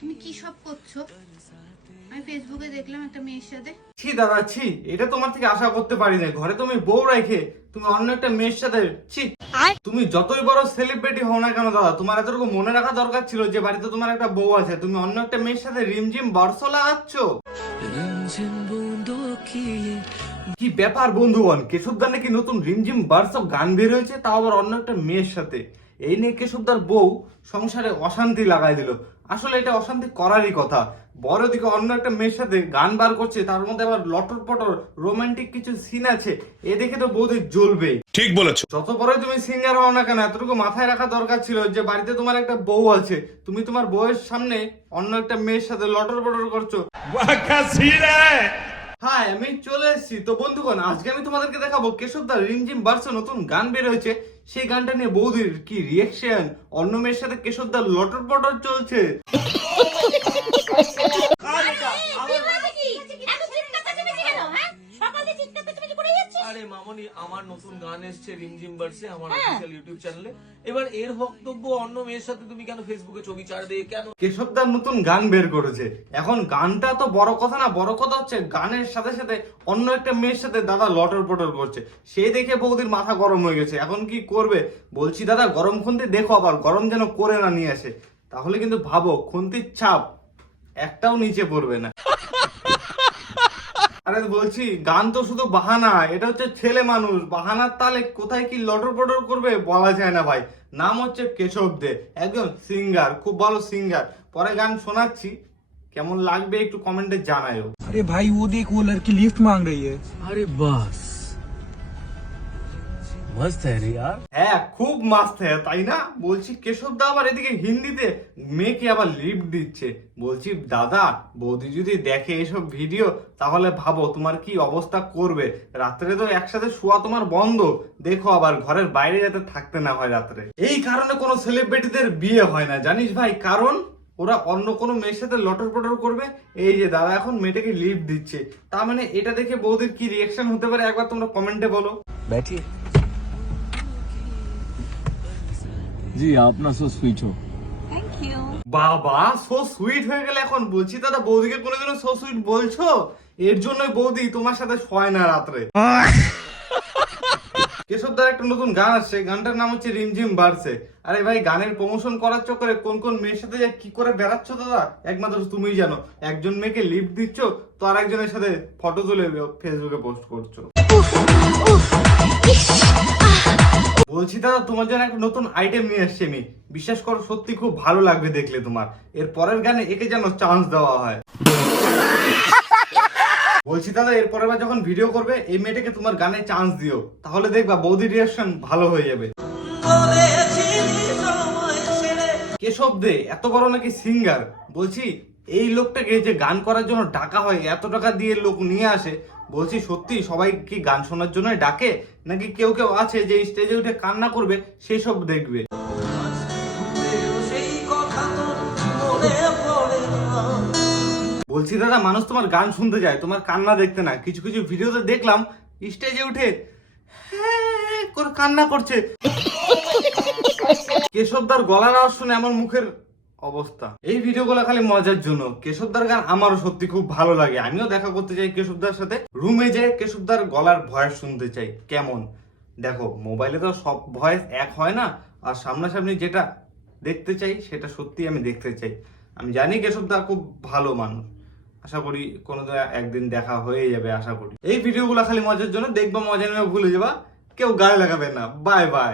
তুমি কি সব করছ? আমি ফেসবুকে দেখলাম একটা মেয়ের সাথে। ছি দাদা ছি। এটা তোমার থেকে আশা করতে পারি না ঘরে তুমি বউ রেখে তুমি অন্য একটা মেয়ের সাথে ছি। তুমি যতই বড় সেলিব্রিটি হও না কেন দাদা তোমার এতটুকু মনে রাখা দরকার ছিল যে বাড়িতে তোমার একটা বউ আছে। তুমি অন্য একটা মেয়ের সাথে রিমঝিম বর্ষ লাগাচ্ছ কি? ব্যাপার বন্ধুগণ? কেশবদার নাকি নতুন রিমঝিম বার্স গান বের হয়েছে তাও আবার অন্য একটা মেয়ের সাথে। এই নিয়ে কেশবদার বউ সংসারে অশান্তি লাগাই দিল। আসলে এটা অশান্তি করারই কথা। বড় দিকে অন্য একটা মেয়ের সাথে গান বার করছে তার মধ্যে আবার লটর পটর রোমান্টিক কিছু সিন আছে এ দেখে তো বৌদি জ্বলবেই। ঠিক বলেছ। যত বড় তুমি সিঙ্গার হও না কেন এতটুকু মাথায় রাখা দরকার ছিল যে বাড়িতে তোমার একটা বউ আছে তুমি তোমার বউয়ের সামনে অন্য একটা মেয়ের সাথে লটর পটর করছ। হ্যাঁ আমি চলে এসেছি। তো বন্ধুগণ আজকে আমি তোমাদেরকে দেখাবো কেশবদার রিমঝিম বার্সে নতুন গান বের হয়েছে। সেই গানটা নিয়ে বৌদির কি রিয়েকশন অন্য মেয়ের সাথে কেশবদার লটর পটর চলছে মামনি আমার নতুন গান এসছে রিমঝিম বার্সে আমার অফিসিয়াল ইউটিউব চ্যানেলে এবার এর বক্তব্য অন্য মেয়ের সাথে তুমি কেন ফেসবুকে ছবি ছাড় দিয়ে কেন কেশবদার নতুন গান বের করেছে। এখন গানটা তো বড় কথা না বড় কথা হচ্ছে গানের সাথে সাথে অন্য একটা মেয়ের সাথে দাদা লটর পটর করছে। সে দেখে বৌদির মাথা গরম হয়ে গেছে। এখন কি করবে? বলছি দাদা গরম খুন্তি দেখো আবার গরম যেন করে না নিয়ে আসে। তাহলে কিন্তু ভাবো খুন্তির ছাপ একটাও নিচে পড়বে না। আরে বলছি গান তো শুধু বাহানা এটা হচ্ছে ছেলে মানুষ বাহানার তালে কোথায় কি লটর পটর করবে বলা যায় না ভাই। নাম হচ্ছে কেশব দে একজন সিঙ্গার খুব ভালো সিঙ্গার পরে গান শোনাচ্ছি কেমন লাগবে একটু কমেন্টে জানায় আরে ভাই ও দেখ ও লড়কি লিফট মাং রই হ্যায়। আরে বাস। হ্যাঁ হ্যাঁ খুব মস্ত হ্যাঁ তাই না? বলছি কেশব দা আবার এদিকে হিন্দিতে মেয়েকে আবার লিফট দিচ্ছে। বলছি দাদা বৌদি যদি দেখে এসব ভিডিও তাহলে ভাবো তোমার কি অবস্থা করবে? রাত্রে তো একসাথে শোয়া তোমার বন্ধ। দেখো আবার ঘরের বাইরে যাতে থাকতে না হয় রাত্রে। এই কারণে কোনো সেলিব্রিটিদের বিয়ে হয় না জানিস ভাই। কারণ ওরা অন্য কোনো মেয়ের সাথে লটর পটর করবে। এই যে দাদা এখন মেয়েটাকে লিফট দিচ্ছে। তার মানে এটা দেখে বৌদির কি রিয়াকশন হতে পারে? একবার তোমরা কমেন্টে বলো। ব্যাটি জি আপনার সো সুইট হোক। বাবা সো সুইট হয়ে গেলে এখন বলছি দাদা বৌদিকে কোনোদিনও সো সুইট বলছো? এর জন্য বৌদি তোমার সাথে হয় না রাত্রে। কেশব দার একটা নতুন গান আসছে গানটার নাম হচ্ছে রিমঝিম বাড়ছে। আরে ভাই গানের প্রমোশন করার চক্করে কোন কোন মেয়ের সাথে কি করে বেড়াচ্ছ দাদা? একমাত্র তুমিই জানো একজন মেয়েকে লিফট দিচ্ছ তো আর একজনের সাথে ফটো তুলে ফেসবুকে পোস্ট করছ। দাদা তোমার জন্য একটা নতুন আইটেম নিয়ে এসছি আমি। বিশ্বাস করো সত্যি খুব ভালো লাগবে দেখলে তোমার। এর পরের গানে একে যেন চান্স দেওয়া হয়। বলছি দাদা এর পরের বার যখন ভিডিও করবে এই মেয়েটাকে তোমার গানে চান্স দিও। তাহলে দেখবা বৌদি রিয়াকশন ভালো হয়ে যাবে। কেশব দে এত বড় নাকি সিঙ্গার বলছি এই লোকটাকে যে গান করার জন্য ডাকা হয়, এত টাকা দিয়ে লোক নিয়ে আসে, বলছি, সত্যি, সবাই কি গান শোনার জন্য ডাকে? নাকি কেউ কেউ আছে যে স্টেজে উঠে কান্না করবে, সেসব দেখবে? বলছি, দাদা, মানুষ তোমার গান শুনতে যায়, তোমার কান্না দেখতে না। কিছু কিছু ভিডিওতে দেখলাম, স্টেজে উঠে হ্যাঁ করে কান্না করছে। কেশবদার গলার আওয়াজ শুনে আমার মুখের অবস্থা। এই ভিডিওগুলো খালি মজার জন্য। কেশবদার গান আমারও সত্যি খুব ভালো লাগে। আমিও দেখা করতে চাই কেশবদার সাথে। রুমে যে কেশবদার গলার ভয়েস শুনতে চাই। কেমন? দেখো, মোবাইলে তো সব ভয়েস এক হয় না। আর সামনাসামনি যেটা দেখতে চাই, সেটা সত্যি আমি দেখতে চাই। আমি জানি কেশবদা খুব ভালো মানুষ। আশা করি কোনো দিন একদিন দেখা হয়ে যাবে, আশা করি। এই ভিডিওগুলো খালি মজার জন্য। দেখবা মজা নেবে, ভুলে যাবা। কেউ গায়ে লাগাবে না। Bye bye.